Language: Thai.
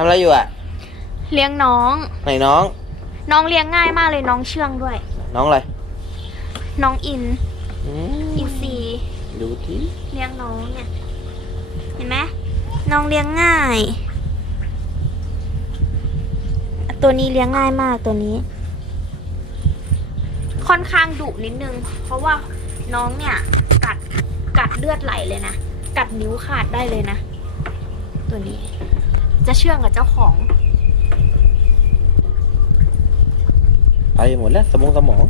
ทำอะไรอยู่อ่ะเลี้ยงน้อง ไหนน้อง น้องเลี้ยงง่ายมากเลยน้องเชื่องด้วย น้องอะไร น้องอิน อืม อินซี ดูที่ เลี้ยงน้องเนี่ย เห็นไหมน้องเลี้ยงง่าย ตัวนี้เลี้ยงง่ายมากตัวนี้ ค่อนข้างดุนิดนึง เพราะว่าน้องเนี่ยกัดเลือดไหลเลยนะกัดนิ้วขาดได้เลยนะ ตัวนี้ จะเชื่องกับเจ้าของ ไปหมดแล้วสมอง